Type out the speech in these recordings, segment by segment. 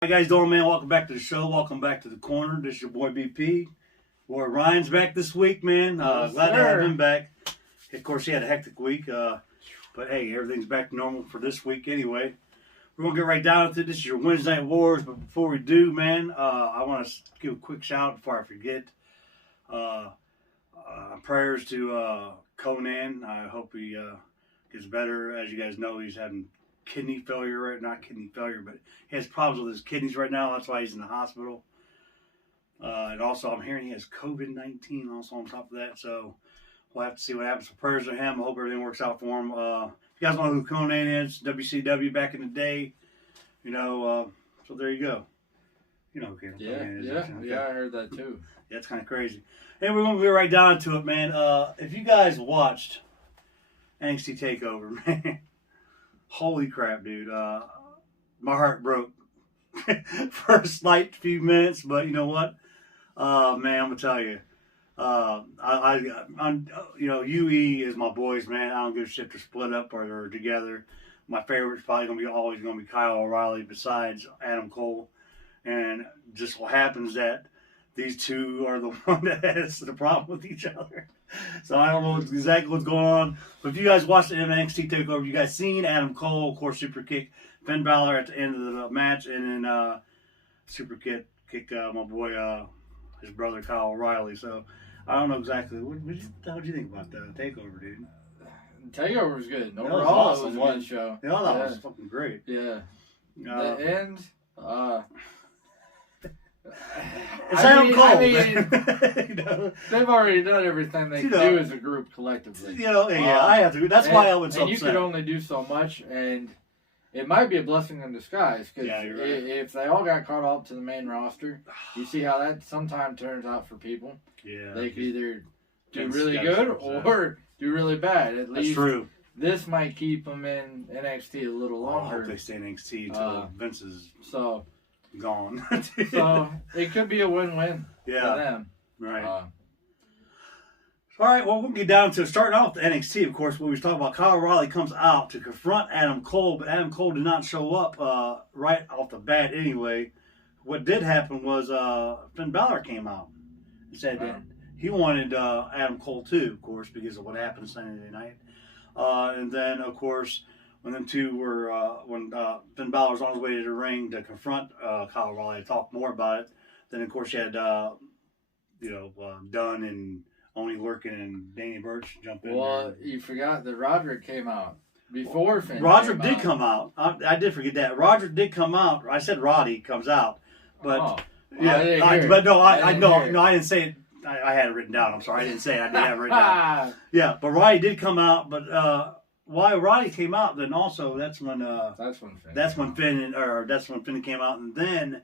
How you guys doing, man? Welcome back to the show. Welcome back to the corner. This is your boy BP. Boy Ryan's back this week, man. Glad to have him back. Of course, he had a hectic week, but hey, everything's back to normal for this week anyway. We're gonna get right down to this. Is your Wednesday Night Wars, but before we do, man, I want to give a quick shout out before I forget. Prayers to Conan. I hope he gets better. As you guys know, he's having kidney failure, right? Not kidney failure, but he has problems with his kidneys right now. That's why he's in the hospital. And also, I'm hearing he has COVID-19 also on top of that. So we'll have to see what happens. So prayers to him. I hope everything works out for him. If you guys know who Conan is, WCW back in the day, so there you go. You know who Conan is. Yeah, I heard that too. Yeah, it's kind of crazy. Hey, we're going to get right down to it, man. If you guys watched NXT TakeOver, man, holy crap, dude. My heart broke for a slight few minutes, but you know what? Man, I'm going to tell you. UE is my boys, man. I don't give a shit if they're split up or they're together. My favorite's probably always going to be Kyle O'Reilly besides Adam Cole. And just what happens that these two are the one that has the problem with each other. So I don't know exactly what's going on. But if you guys watched the NXT TakeOver, you guys seen Adam Cole, of course, super kick Finn Balor at the end of the match, and then super kick my boy, his brother Kyle O'Reilly. So I don't know exactly. What did you think about the TakeOver, dude? TakeOver was good. Overall, it was a good show. Yeah, that was fucking great. Yeah. The end. It's Adam Cole. They've already done everything they can do as a group collectively. I have to. That's why I was so upset. And you could only do so much, and it might be a blessing in disguise. Because if they all got caught up to the main roster, you see how that sometimes turns out for people. Yeah, they could either do really good or do really bad. At least true. This might keep them in NXT a little longer. I hope they stay in NXT until Vince is gone. So it could be a win-win for them. Right. All right, well, we'll get down to starting off the NXT, of course, when we was talking about Kyle O'Reilly comes out to confront Adam Cole, but Adam Cole did not show up right off the bat anyway. What did happen was Finn Balor came out and said that he wanted Adam Cole too, of course, because of what happened Sunday night. And then, of course, when them two were, when Finn Balor was on his way to the ring to confront Kyle O'Reilly to talk more about it, then, of course, you had, Dunn and Only Lurkin and Danny Burch jump in. Well, you forgot that Roderick came out before Finn. Roderick did come out. I did forget that. Roderick did come out. I said Roddy comes out. But, I didn't say it. I had it written down. I'm sorry. I didn't say it. I did have it written down. Yeah, but Roddy did come out. But why Roddy came out, then also that's when Finn came out. And then,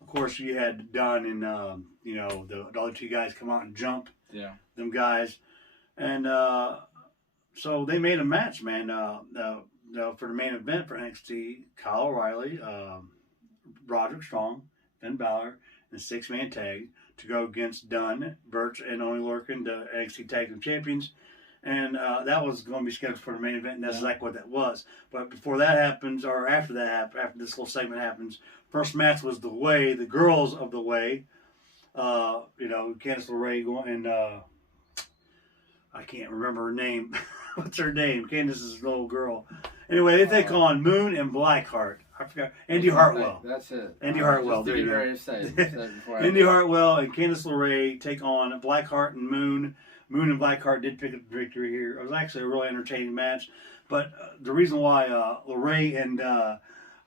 of course, you had Dunn and, the other two guys come out and jump. Yeah. Them guys. And so they made a match, man. For the main event for NXT, Kyle O'Reilly, Roderick Strong, Finn Balor, and a 6-man tag to go against Dunn, Burch, and Only Lurkin, the NXT Tag Team Champions. And that was going to be scheduled for the main event, and that's exactly what that was. But before that happens, or after this little segment happens, first match was the girls of the Way. Candice LeRae and I can't remember her name. What's her name? Candice's little girl. Anyway, they take on Moon and Blackheart. I forgot. Andy Hartwell. That's it. Andy Hartwell. There you go. Andy Hartwell and Candice LeRae take on Blackheart and Moon. Moon and Blackheart did pick up the victory here. It was actually a really entertaining match. But the reason why LeRae and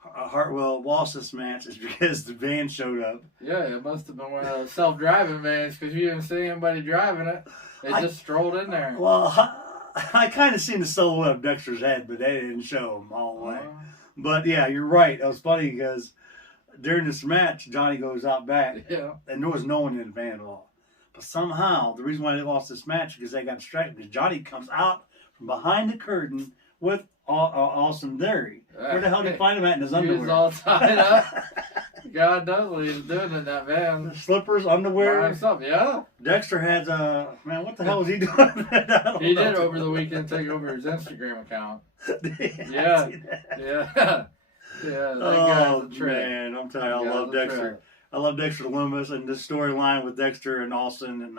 Hartwell lost this match is because the van showed up. Yeah, it must have been one of those self-driving vans because you didn't see anybody driving it. They just strolled in there. Well, I kind of seen the silhouette of Dexter's head, but they didn't show him all the way. But yeah, you're right. It was funny because during this match, Johnny goes out back, and there was no one in the van at all. But somehow, the reason why they lost this match is because they got distracted. Because Johnny comes out from behind the curtain with Austin Theory. Where the hell did he find him at in his underwear? He was all tied up. God knows what he was doing in that van. Slippers, underwear. Yeah. Dexter had, man, what the hell was he doing? He did over the weekend take over his Instagram account. Yeah. Yeah, that Oh guy's a trip. man, I'm telling you, I love Dexter. I love Dexter Loomis and this storyline with Dexter and Austin and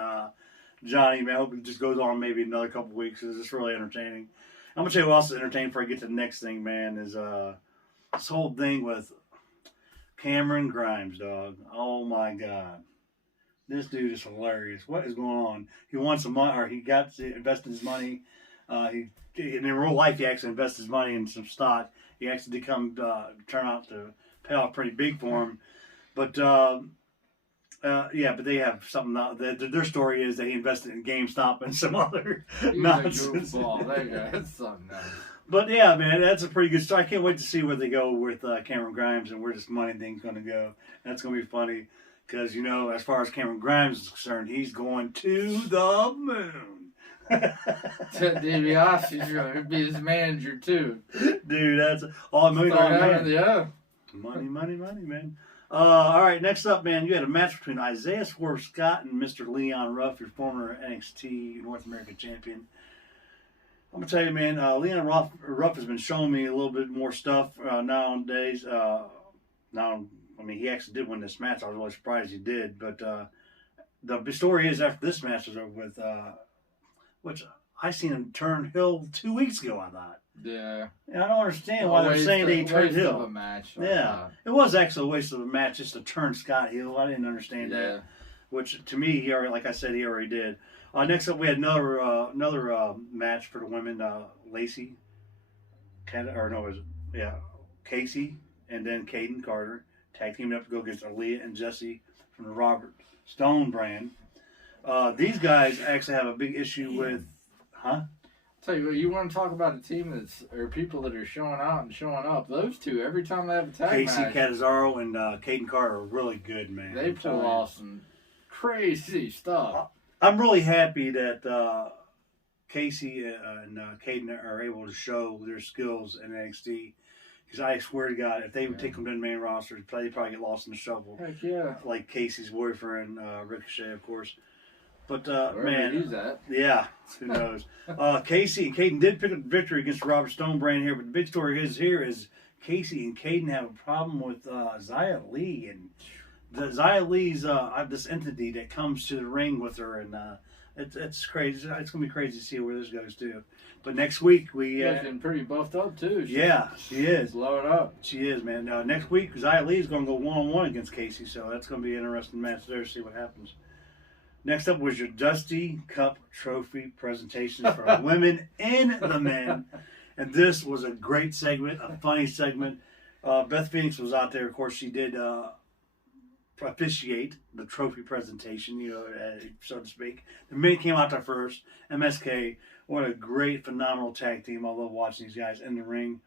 Johnny. Man, I hope it just goes on maybe another couple weeks. It's just really entertaining. I'm gonna tell you what else is entertaining before I get to the next thing, man. Is this whole thing with Cameron Grimes, dog. Oh my God. This dude is hilarious. What is going on? He wants some money, or he got to invest his money. In real life, he actually invested his money in some stock. He actually did turn out to pay off pretty big for him. But but they have something. Their story is that he invested in GameStop and some other nonsense. That's something else. But yeah, man, that's a pretty good story. I can't wait to see where they go with Cameron Grimes and where this money thing's going to go. That's going to be funny. Because, as far as Cameron Grimes is concerned, he's going to the moon. DiBiase's going to be his manager, too. Dude, that's all $1 million man. Yeah. Money, man. All right, next up, man, you had a match between Isaiah Swerve Scott and Mr. Leon Ruff, your former NXT North American champion. I'm going to tell you, man, Leon Ruff has been showing me a little bit more stuff nowadays. He actually did win this match. I was really surprised he did. But the story is after this match was over with, which I seen him turn heel 2 weeks ago, I thought. Yeah. And I don't understand why they're saying he turned heel. Of a match. It was actually a waste of a match just to turn Scott heel. I didn't understand that. Which, to me, he already did. Next up, we had another match for the women. Lacey, Casey, and then Kayden Carter tag teamed up to go against Aaliyah and Jesse from the Robert Stone brand. These guys actually have a big issue with, Tell you what, you want to talk about a team or people that are showing out and showing up. Those two, every time they have a tag match. Casey Catanzaro and Kayden Carter are really good, man. They pull off some crazy stuff. I'm really happy that Casey and Kayden are able to show their skills in NXT. Because I swear to God, if they would take them to the main roster, they'd probably get lost in the shuffle. Heck yeah. Like Casey's boyfriend, Ricochet, of course. But, man. Use that. Yeah, who knows. Casey and Kayden did pick up the victory against the Robert Stone brand here, but the big story is Casey and Kayden have a problem with Xia Li. And Xia Li's this entity that comes to the ring with her, and it's crazy. It's going to be crazy to see where this goes, too. But next week, she's been pretty buffed up, too. She is. Blowing up. She is, man. Next week, Xia Li is going to go one-on-one against Casey, so that's going to be an interesting match there to see what happens. Next up was your Dusty Cup Trophy presentation for women and the men. And this was a great segment, a funny segment. Beth Phoenix was out there. Of course, she did officiate the trophy presentation, so to speak. The men came out there first. MSK, what a great, phenomenal tag team. I love watching these guys in the ring.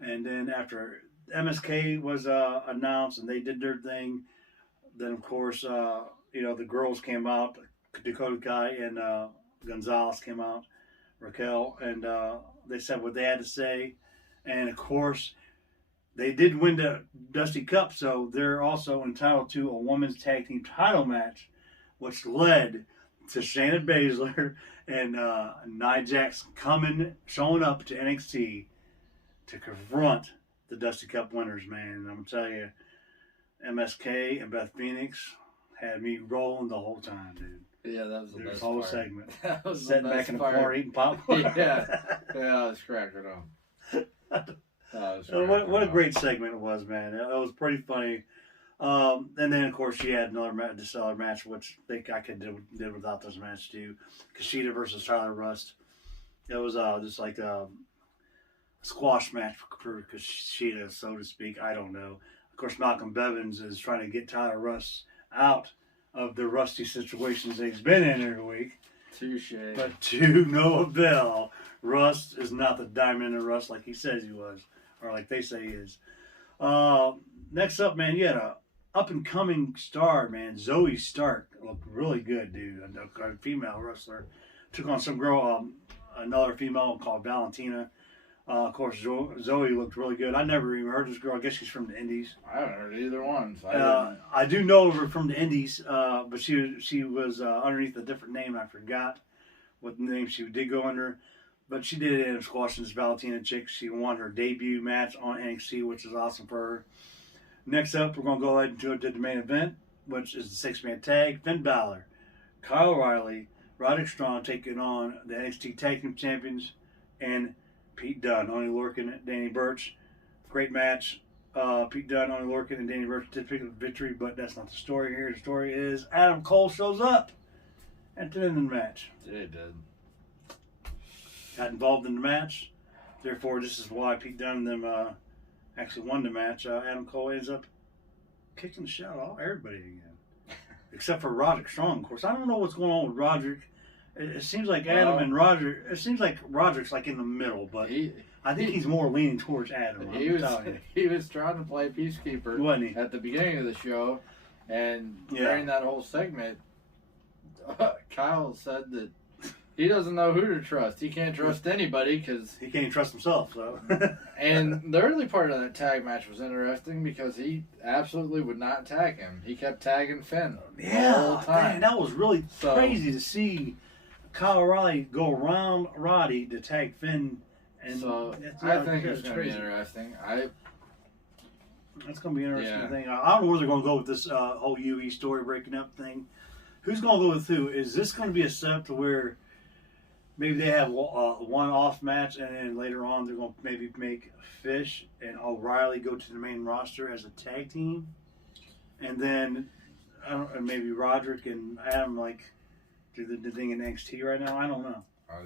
And then after MSK was announced and they did their thing, then, of course, the girls came out. Dakota Kai and Gonzalez came out, Raquel, and they said what they had to say. And, of course, they did win the Dusty Cup, so they're also entitled to a women's tag team title match, which led to Shayna Baszler and Nia Jax showing up to NXT to confront the Dusty Cup winners, man. And I'm going to tell you, MSK and Beth Phoenix had me rolling the whole time, dude. Yeah, that was the best whole part. segment. That was Sitting the back best in the part. floor eating popcorn. Yeah, I was cracking up. What a great segment it was, man. It was pretty funny. And then, of course, she had another match, which I could did without this match, too. Kushida versus Tyler Rust. It was just like a squash match for Kushida, so to speak. I don't know. Of course, Malcolm Bevins is trying to get Tyler Rust out of the rusty situations that he's been in every week. Touche. But to no avail. Rust is not the diamond in the rough like he says he was, or like they say he is. Next up, man, you had a up-and-coming star, man. Zoe Stark looked really good, dude. A female wrestler. Took on some girl, another female called Valentina. Of course, Zoe looked really good. I never even heard this girl. I guess she's from the Indies. I haven't heard either one. So I do know her from the Indies, but she was underneath a different name. I forgot what name she did go under. But she did end up squashing this Valentina chick. She won her debut match on NXT, which is awesome for her. Next up, we're going to go ahead and do the main event, which is the 6-man tag. Finn Balor, Kyle O'Reilly, Roderick Strong taking on the NXT Tag Team Champions, and Pete Dunne, Oney Lorcan, Danny Burch. Great match. Pete Dunne, Oney Lorcan, and Danny Burch did pick up the victory, but that's not the story here. The story is Adam Cole shows up at the end of the match. It did. Got involved in the match. Therefore, this is why Pete Dunne and them actually won the match. Adam Cole ends up kicking the shit out of everybody again. Except for Roderick Strong, of course. I don't know what's going on with Roderick. It seems like Adam and Roderick. It seems like Roderick's like in the middle, but I think he's more leaning towards Adam. He was trying to play peacekeeper, wasn't he? At the beginning of the show, and during that whole segment, Kyle said that he doesn't know who to trust. He can't trust anybody because he can't trust himself. So, and the early part of that tag match was interesting because he absolutely would not tag him. He kept tagging Finn the whole time. Man, that was really crazy to see Kyle O'Reilly go around Roddy to tag Finn. And so I think it's going to be interesting. That's going to be an interesting thing. I don't know where they're going to go with this whole UE story breaking up thing. Who's going to go with who? Is this going to be a step to where maybe they have a one-off match, and then later on they're going to maybe make Fish and O'Reilly go to the main roster as a tag team, and then maybe Roderick and Adam do the thing in NXT right now. I don't know. Oh,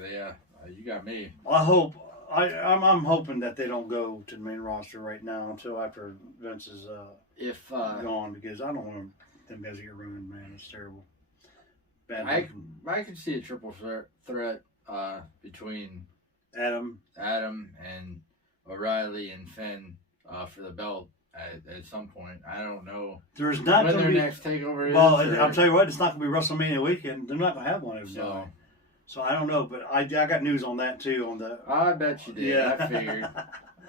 you got me. I hope. I'm hoping that they don't go to the main roster right now until after Vince is gone, because I don't want them guys to get ruined, man. It's terrible. I could see a triple threat between Adam and O'Reilly and Finn for the belt at some point. I don't know. There's not when their next takeover is. Well, I'll tell you what, it's not going to be WrestleMania weekend. They're not going to have one every day. So I don't know, but I got news on that too. I bet you did. Yeah.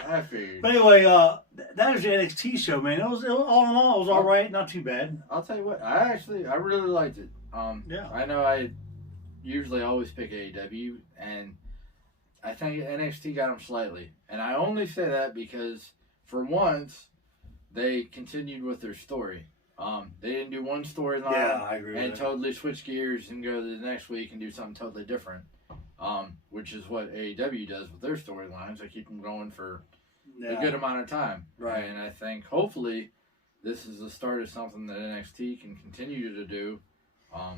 I figured. But anyway, that was the NXT show, man. It was all in all, it was all right, not too bad. I'll tell you what, I really liked it. I know I usually always pick AEW, and I think NXT got them slightly. And I only say that because, for once, they continued with their story. They didn't do one storyline and totally switch gears and go to the next week and do something totally different, which is what AEW does with their storylines. They keep them going for a good amount of time. Right. And I think, hopefully, this is the start of something that NXT can continue to do. I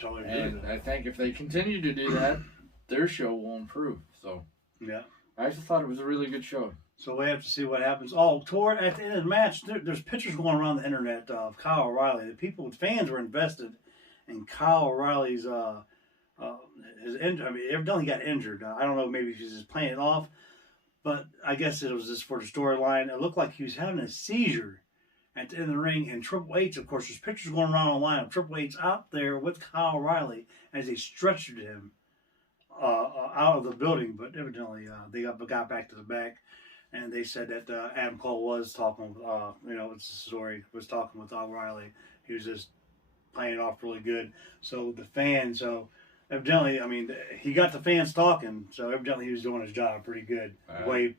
totally agree with that. I think if they continue to do that, their show will improve. So, I just thought it was a really good show. So we have to see what happens. Toward at the end of the match, there's pictures going around the internet of Kyle O'Reilly. The fans were invested in Kyle O'Reilly's his injury. I mean, evidently he got injured. I don't know, maybe he's just playing it off, but I guess it was just for the storyline. It looked like he was having a seizure at the end of the ring, and Triple H, of course, there's pictures going around online of Triple H out there with Kyle O'Reilly as they stretchered him out of the building, but evidently they got back to the back. And they said that Adam Cole was talking, it's a story, was talking with O'Reilly. He was just playing it off really good. So the fans, evidently, I mean, he got the fans talking, so evidently he was doing his job pretty good. The way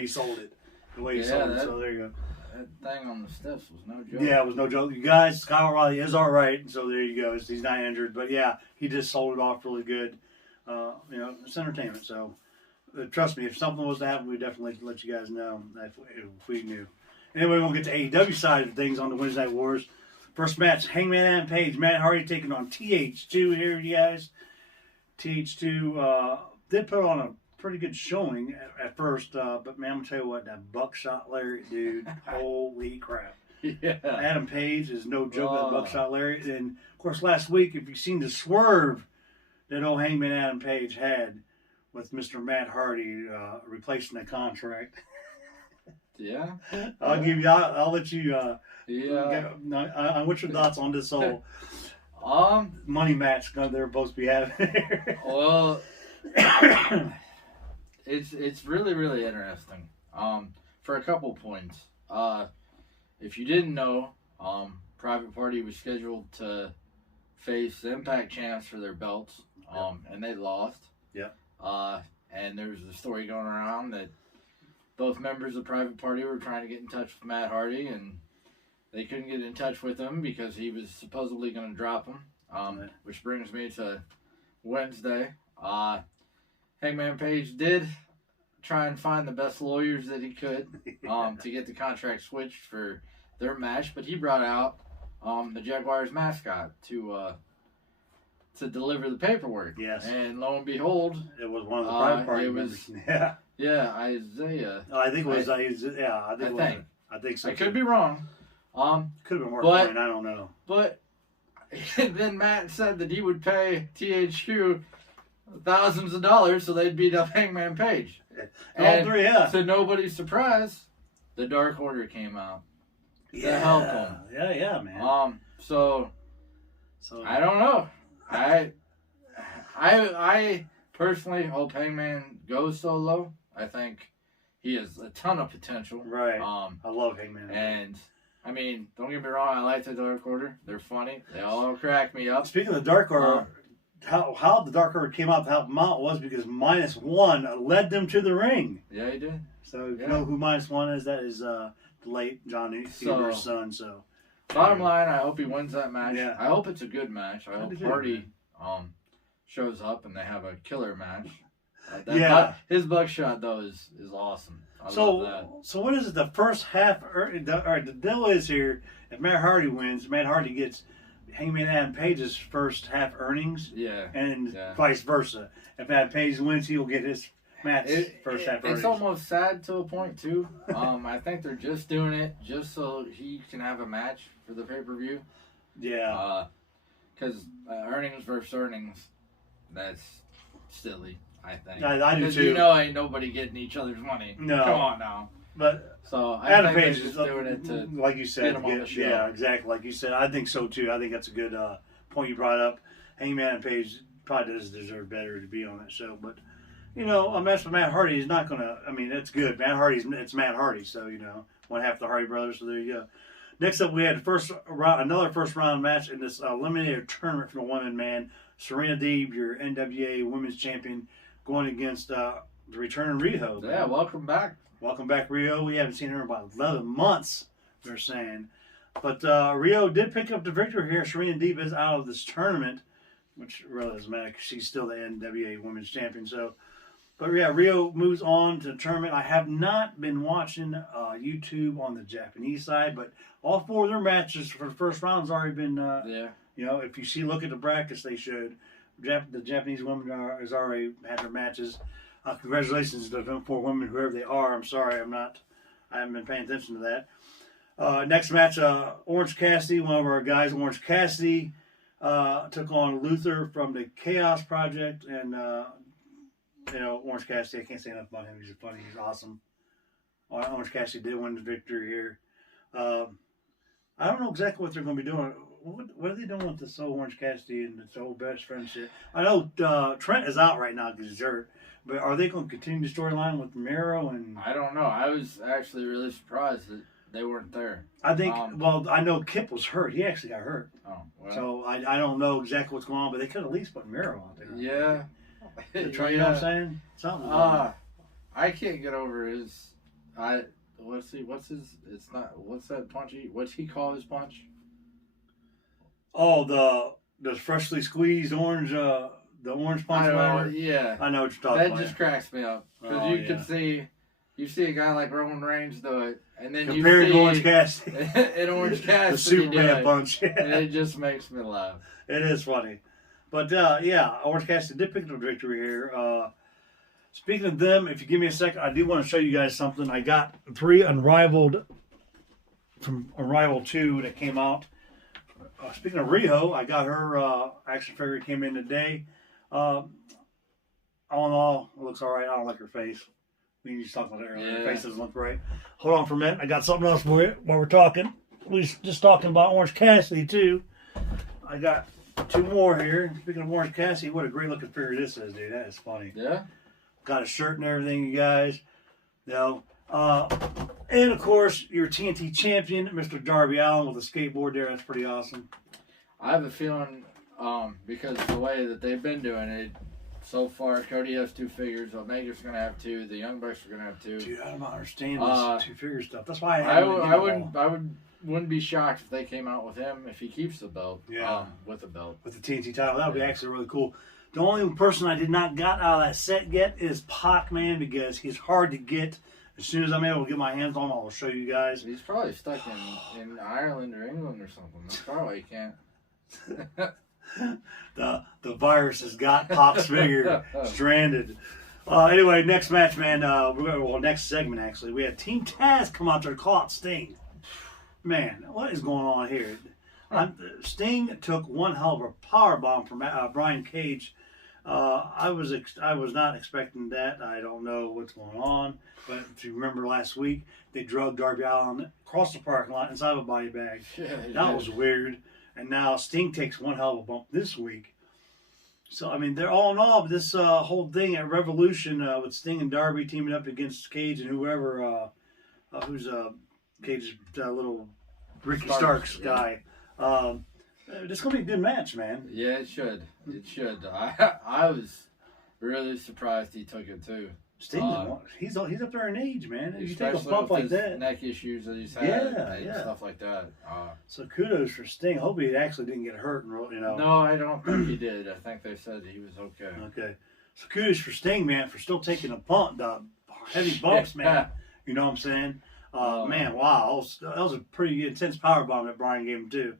he sold it. The way he sold it, so there you go. That thing on the steps was no joke. Yeah, it was no joke. You guys, Kyle O'Reilly is all right, so there you go. He's not injured. But yeah, he just sold it off really good. It's entertainment, so... Trust me, if something was to happen, we'd definitely let you guys know if we knew. Anyway, we'll get to AEW side of things on the Wednesday Night Wars. First match, Hangman Adam Page, Matt Hardy taking on TH2 here, you guys. TH2 did put on a pretty good showing at first, but man, I'm going to tell you what, that buckshot lariat, dude, holy crap. Yeah. Adam Page is no joke, that buckshot lariat. And, of course, last week, if you've seen the swerve that old Hangman Adam Page had, with Mr. Matt Hardy replacing the contract. Yeah. I'll let you. What's your thoughts on this whole money match they're supposed to be having? Well, it's really, really interesting. For a couple points. If you didn't know, Private Party was scheduled to face the Impact champs for their belts, and they lost. Yeah. And there was a story going around that both members of Private Party were trying to get in touch with Matt Hardy, and they couldn't get in touch with him because he was supposedly going to drop him. Which brings me to Wednesday. Hangman Page did try and find the best lawyers that he could to get the contract switched for their match, but he brought out the Jaguars mascot to deliver the paperwork. Yes. And lo and behold, it was one of the Private Party members. Yeah. Yeah, Isaiah. I think it was Isaiah. Yeah, I think so. I could be wrong. Could have been more point. I don't know. But then Matt said that he would pay THQ thousands of dollars so they'd beat up Hangman Page. All three, yeah. To nobody's surprise, the Dark Order came out to help him. Yeah, man. So I don't know. I personally hope Hangman goes solo. I think he has a ton of potential. Right. I love Hangman. And I mean, don't get me wrong. I like the Dark Order. They're funny. They all crack me up. Speaking of the Dark Order, how the Dark Order came out to help them out was because -1 led them to the ring. Yeah, he did. So if you know who -1 is, that is the late Johnny Huber's son. So bottom line, I hope he wins that match. Yeah. I hope it's a good match. I hope Hardy shows up and they have a killer match. His buckshot though is awesome. I love that. So what is it? The first half. The deal is here. If Matt Hardy wins, Matt Hardy gets Hangman Adam Page's first half earnings. Yeah. And vice versa. If Adam Page wins, he'll get his match first half earnings. It's almost sad to a point too. I think they're just doing it just so he can have a match for the pay-per-view. Yeah. Because earnings versus earnings, that's silly. I think. I do too. Because you know ain't nobody getting each other's money. No. Come on now. But so I Adam think Page they're is just doing it to like you said, get him on the show. Yeah, exactly. Like you said, I think so too. I think that's a good point you brought up. Hangman Adam Page probably does deserve better to be on that show. But you know, a match with Matt Hardy is not gonna. I mean, it's good. It's Matt Hardy, so you know, one half the Hardy brothers. So there you go. Next up, we had another first round match in this eliminator tournament for the women. Man, Serena Deeb, your NWA Women's Champion, going against the returning Riho. Yeah, welcome back. Welcome back, Riho. We haven't seen her in about 11 months, they're saying. But Riho did pick up the victory here. Serena Deeb is out of this tournament, which really doesn't matter because she's still the NWA Women's Champion. So, but yeah, Riho moves on to the tournament. I have not been watching YouTube on the Japanese side, but all 4 of their matches for the first round has already been. You know, if you look at the brackets, they showed. The Japanese women has already had their matches. Congratulations to them 4 women, whoever they are. I'm sorry, I haven't been paying attention to that. Next match, Orange Cassidy, one of our guys, Orange Cassidy, took on Luther from the Chaos Project, and you know, Orange Cassidy, I can't say enough about him. He's funny, he's awesome. Orange Cassidy did win the victory here. I don't know exactly what they're going to be doing. What are they doing with this whole Orange Cassidy and this whole best friendship? I know Trent is out right now because he's hurt, but are they going to continue the storyline with Miro? And I don't know. I was actually really surprised that they weren't there. I think, I know Kip was hurt. He actually got hurt. Oh, well. So I don't know exactly what's going on, but they could at least put Miro out there. Yeah. You know what I'm saying? Something. I can't get over his. What's that punchy? What's he call his punch? Oh, the freshly squeezed orange, the orange punch. Yeah, I know what you're talking about. That just cracks me up because you see a guy like Roman Reigns do it, and then compared you to Orange Cassidy, and Orange Cassidy, the Superman punch. And it just makes me laugh. It is funny, but Orange Cassidy did pick up the victory here. Speaking of them, if you give me a second, I do want to show you guys something. I got 3 Unrivaled from Unrivaled 2 that came out. Speaking of Riho, I got her action figure came in today. All in all, it looks all right. I don't like her face. We just talked about it earlier. Her face doesn't look right. Hold on for a minute. I got something else for you while we're talking. We was just talking about Orange Cassidy, too. I got 2 more here. Speaking of Orange Cassidy, what a great looking figure this is, dude. That is funny. Yeah. Got a shirt and everything, you guys. You know, and of course, your TNT champion, Mr. Darby Allin, with a skateboard there. That's pretty awesome. I have a feeling, because of the way that they've been doing it, so far, Cody has 2 figures. Omega's going to have 2. The Young Bucks are going to have 2. Dude, I don't understand this 2-figure stuff. That's why I wouldn't be shocked if they came out with him if he keeps the belt. Yeah. With the belt. With the TNT title. That would be actually really cool. The only person I did not got out of that set yet is Pac, man, because he's hard to get. As soon as I'm able to get my hands on him, I'll show you guys. He's probably stuck in Ireland or England or something. That's probably why he can't. the virus has got Pac's figure stranded. Anyway, next match, man. Next segment, actually. We had Team Taz come out there to call out Sting. Man, what is going on here? Sting took one hell of a power bomb from Brian Cage. I was not expecting that. I don't know what's going on, but if you remember last week, they drug Darby Allin across the parking lot inside of a body bag. Yeah, that was weird. And now Sting takes one hell of a bump this week. So I mean, they're all in all. This whole thing at Revolution with Sting and Darby teaming up against Cage and whoever, who's Cage's little Ricky Starks guy. It's gonna be a good match, man. Yeah, it should. It should. I was really surprised he took it too. Sting, he's up there in age, man. You take a Especially bump with like his that, neck issues that he's had, and stuff like that. So kudos for Sting. Hope he actually didn't get hurt, No, I don't think he did. I think they said he was okay. Okay. So kudos for Sting, man, for still taking the heavy bumps, man. You know what I'm saying? Man, wow, that was a pretty intense power bomb that Brian gave him too.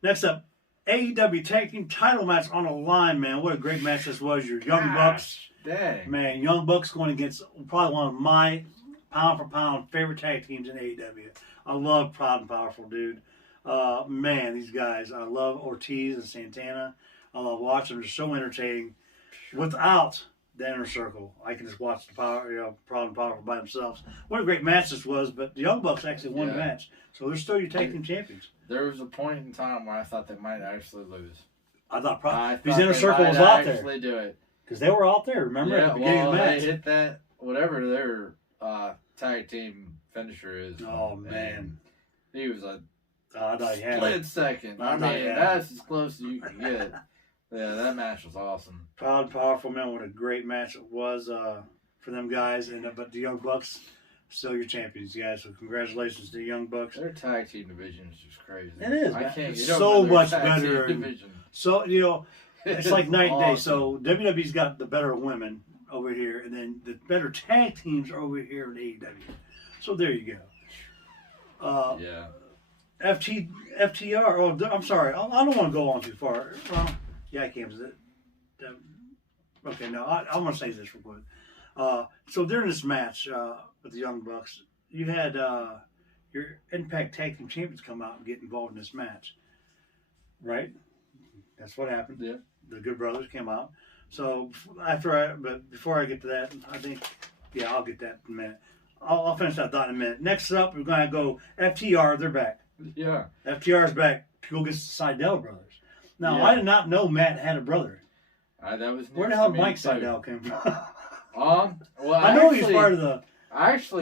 Next up, AEW Tag Team title match on the line, man. What a great match this was. Your Young Bucks. Dang. Man, Young Bucks going against probably one of my pound for pound favorite tag teams in AEW. I love Proud and Powerful, dude. Man, these guys. I love Ortiz and Santana. I love watching them. They're so entertaining. Without the Inner Circle, I can just watch the Proud and Powerful by themselves. What a great match this was, but the Young Bucks actually won the match. So they're still your tag team champions. There was a point in time where I thought they might actually lose. I thought these Inner Circle was out there. Actually do it. Because they were out there, remember? Yeah, at the beginning of the match. They hit that, whatever their tag team finisher is. Oh, man. He was a split second. I mean, that's as close as you can get. Yeah, that match was awesome. Proud and Powerful, man. What a great match it was for them guys. But the Young Bucks, still your champions, guys. So congratulations to the Young Bucks. Their tag team division is just crazy. It is. I can't it's so much better. Division. So, it's like night and day. So WWE's got the better women over here, and then the better tag teams are over here in AEW. So there you go. FTR. Oh, I'm sorry. I don't want to go on too far. Yeah, I can't. Okay, no, I'm going to say this real quick. So during this match with the Young Bucks, you had your Impact Tag Team Champions come out and get involved in this match. Right? That's what happened. Yeah. The Good Brothers came out. So but before I get to that, I think, I'll get that in a minute. I'll finish that thought in a minute. Next up, we're going to go FTR. They're back. Yeah. FTR's back to go against the Sydal brothers. Now, I did not know Matt had a brother. That was where the hell did Mike Sydal came from? Well, I know he's part of the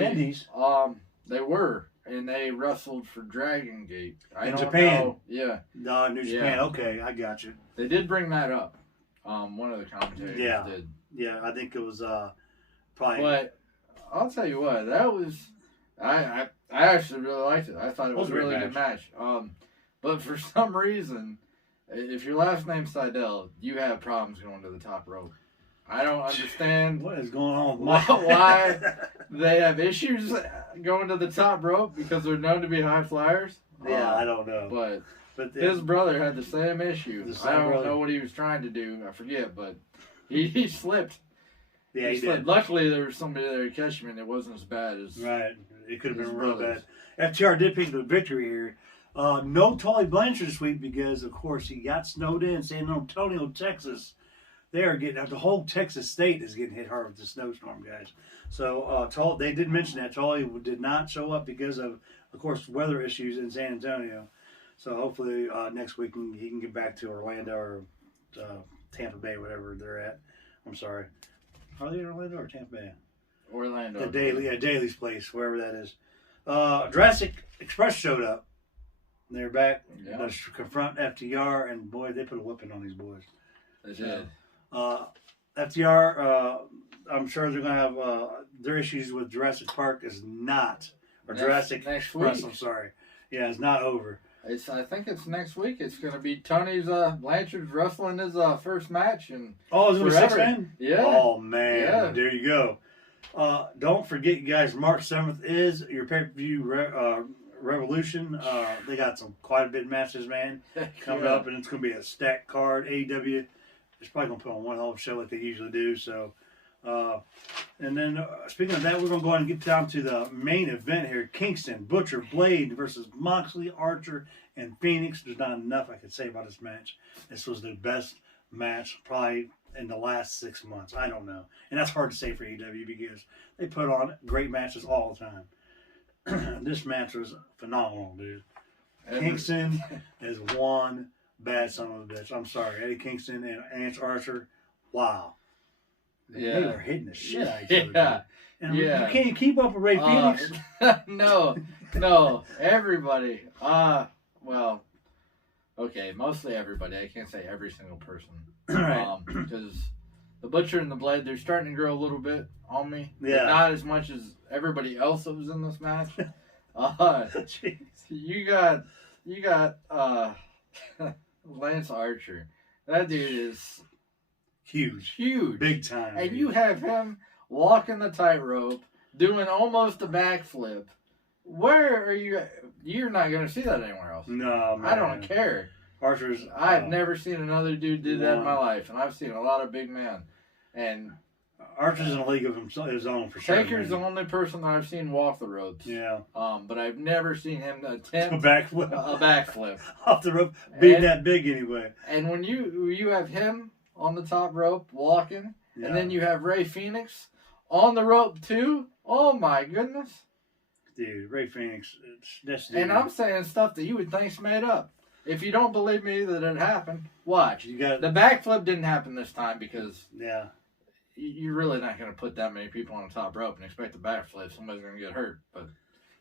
Indies. They were, and they wrestled for Dragon Gate. In Japan. Know. Yeah. No, New Japan. Okay, I got you. They did bring that up. One of the commentators did. Yeah, I think it was probably. But I'll tell you what, that was. I actually really liked it. I thought it was a really good match. But for some reason, if your last name's Sydal, you have problems going to the top rope. I don't understand what is going on with why they have issues going to the top rope because they're known to be high flyers. Yeah, I don't know. But his brother had the same issue. I don't know what he was trying to do. I forget, but he slipped. Yeah, he slipped. did. Luckily, there was somebody there to catch him, and it wasn't as bad as It could have been real bad. FTR did pick the victory here. No Tully Blanchard this week because, of course, he got snowed in San Antonio, Texas. They are getting the whole Texas state is getting hit hard with the snowstorm, guys. So they did mention that Tully did not show up because of course, weather issues in San Antonio. So hopefully next week he can get back to Orlando or Tampa Bay, whatever they're at. I'm sorry. Are they in Orlando or Tampa Bay? Orlando. Daly's place, wherever that is. Jurassic Express showed up. They're back to confront FTR, and boy, they put a whipping on these boys. They did. FTR, I'm sure they're going to have their issues with Jurassic Park is not, or Jurassic next Express, week. I'm sorry. Yeah, it's not over. I think it's next week. It's going to be Tony's Blanchard's wrestling his first match. And oh, it's going to be 6 man? Yeah. Oh, man. Yeah. There you go. Don't forget, you guys, March 7th is your pay-per-view Revolution. They got quite a bit of matches, man, coming up, and it's going to be a stacked card. AEW is probably going to put on one whole show like they usually do. So, and then speaking of that, we're going to go ahead and get down to the main event here. Kingston, Butcher, Blade versus Moxley, Archer, and Phoenix. There's not enough I could say about this match. This was the best match probably in the last 6 months. I don't know. And that's hard to say for AEW because they put on great matches all the time. This match was phenomenal, dude. Kingston is one bad son of a bitch. I'm sorry. Eddie Kingston and Lance Archer, wow. Yeah. They were hitting the shit out of each other. And you can't keep up with Ray Phoenix. No. Everybody. Well, okay, mostly everybody. I can't say every single person. Right. Because the Butcher and the Blade, they're starting to grow a little bit on me. Yeah. But not as much as everybody else that was in this match. You got Lance Archer. That dude is huge. Big time. And dude. you have him walking the tightrope, doing almost a backflip. Where are you? You're not going to see that anywhere else. No, man. I don't care. Archer's. I've never seen another dude do that in my life, and I've seen a lot of big men. And Archer's in a league of his own for sure. Taker's the only person that I've seen walk the ropes. Yeah. But I've never seen him attempt a backflip. A backflip Off the rope, being that big anyway. And when you have him on the top rope walking, and then you have Ray Phoenix on the rope too. Oh my goodness. Dude, Ray Phoenix. And I'm saying stuff that you would think's made up. If you don't believe me that it happened, watch. The backflip didn't happen this time because you're really not going to put that many people on the top rope and expect a backflip. Somebody's going to get hurt. But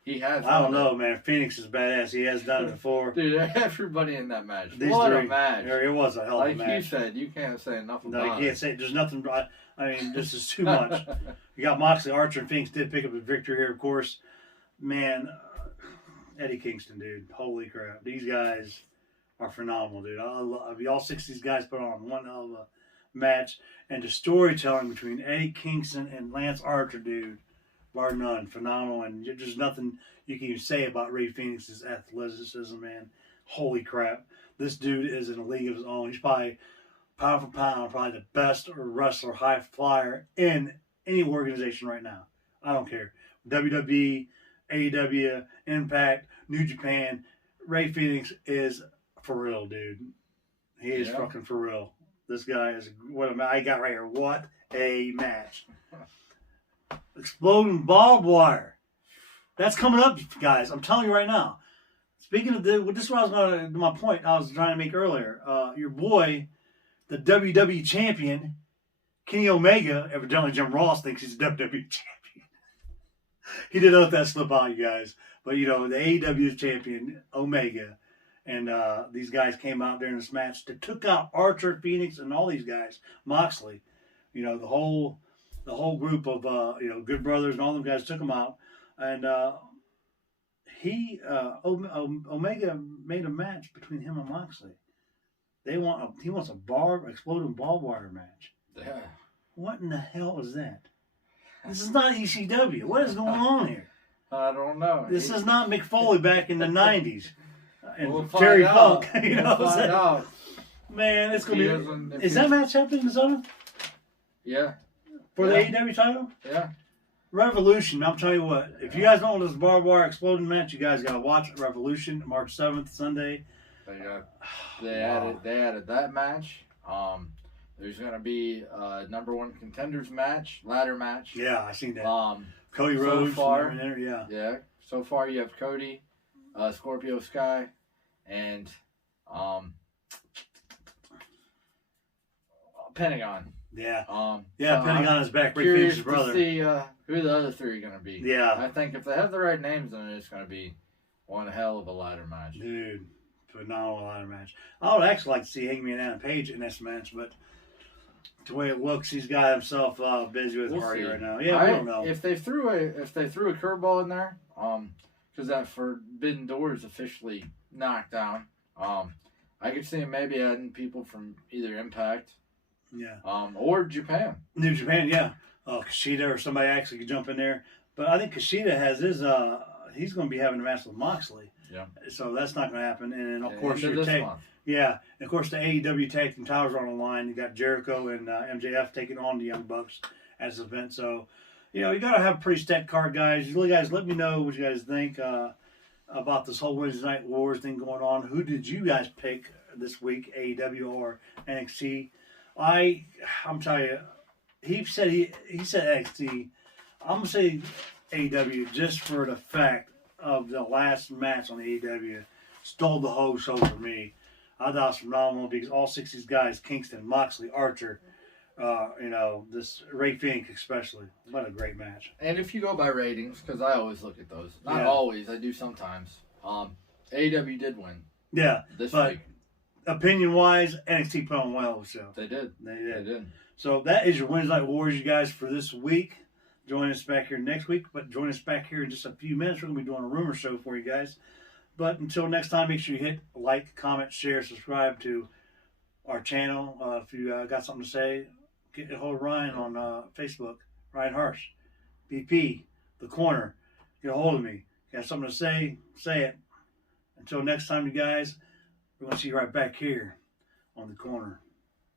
he has. I don't know, man. Phoenix is badass. He has done it before. Dude, everybody in that match. What a match. It was a hell of a match. Like you said, you can't say nothing about it. No, you can't say. There's nothing. I mean, this is too much. You got Moxley, Archer, and Phoenix did pick up a victory here, of course. Man, Eddie Kingston, dude. Holy crap. These guys are phenomenal, dude. All 6 of these guys put on one hell of a match. And the storytelling between Eddie Kingston and Lance Archer, dude, bar none. Phenomenal. And there's nothing you can even say about Ray Phoenix's athleticism, man. Holy crap. This dude is in a league of his own. He's probably, pound for pound, probably the best wrestler, high flyer in any organization right now. I don't care. WWE, AEW, Impact, New Japan. Ray Phoenix is for real, dude. He is fucking for real. This guy is what I got right here. What a match. Exploding barbed wire. That's coming up, guys. I'm telling you right now. Speaking of this is what I was going to, my point I was trying to make earlier. Your boy, the WWE champion, Kenny Omega, evidently Jim Ross thinks he's the WWE champion. He didn't let that slip out, you guys. But, the AEW champion, Omega, and these guys came out during this match that took out Archer, Phoenix, and all these guys. Moxley, the whole group of Good Brothers and all them guys took them out, and Omega made a match between him and Moxley. He wants a exploding barbed wire match. Yeah. What in the hell is that? This is not ECW. What is going on here? I don't know. This is not Mick Foley back in the 90s. And we'll Terry Funk. We'll find out. Man, it's going to be... Is that match happening this summer? Yeah. For the AEW title? Yeah. Revolution, I'll tell you what. If you guys don't know this barbed wire exploding match, you guys got to watch Revolution, March 7th, Sunday. They added that match. There's going to be a number 1 contenders match, ladder match. Yeah, I seen that. Cody Rhodes. So far, yeah. So far, you have Cody, Scorpio Sky, and Pentagon. Yeah. So Pentagon is back. Ray Curious Phoenix's brother. to see who the other 3 are going to be. Yeah. I think if they have the right names, then it's going to be one hell of a ladder match. Dude, phenomenal ladder match. I would actually like to see Hangman Adam Page in this match, but The way it looks, he's got himself busy with Hardy right now. Yeah, we don't know. If they threw a curveball in there, because that Forbidden Door is officially knocked down. I could see him maybe adding people from either Impact, or Japan. New Japan, yeah. Kushida or somebody actually could jump in there. But I think Kushida has his. He's going to be having a match with Moxley. Yeah. So that's not going to happen. And then of course the AEW tag team titles are on the line. You got Jericho and MJF taking on the Young Bucks as an event. So, you got to have a pretty stacked card, guys. You guys, let me know what you guys think about this whole Wednesday Night Wars thing going on. Who did you guys pick this week, AEW or NXT? I'm telling you, he said NXT. I'm gonna say AEW just for the fact of the last match on the AEW stole the whole show for me. I thought it was phenomenal because all 6 of these guys, Kingston, Moxley, Archer, this Ray Phoenix especially. What a great match. And if you go by ratings, because I always look at those. Not always, I do sometimes. AEW did win. Yeah. This week. Opinion-wise, NXT put on well. So They did. So that is your Wednesday Night Wars, you guys, for this week. Join us back here next week, but join us back here in just a few minutes. We're going to be doing a rumor show for you guys. But until next time, make sure you hit like, comment, share, subscribe to our channel. If you got something to say, get a hold of Ryan on Facebook, Ryan Harsh, BP, The Corner. Get a hold of me. Got something to say, say it. Until next time, you guys, we're going to see you right back here on The Corner.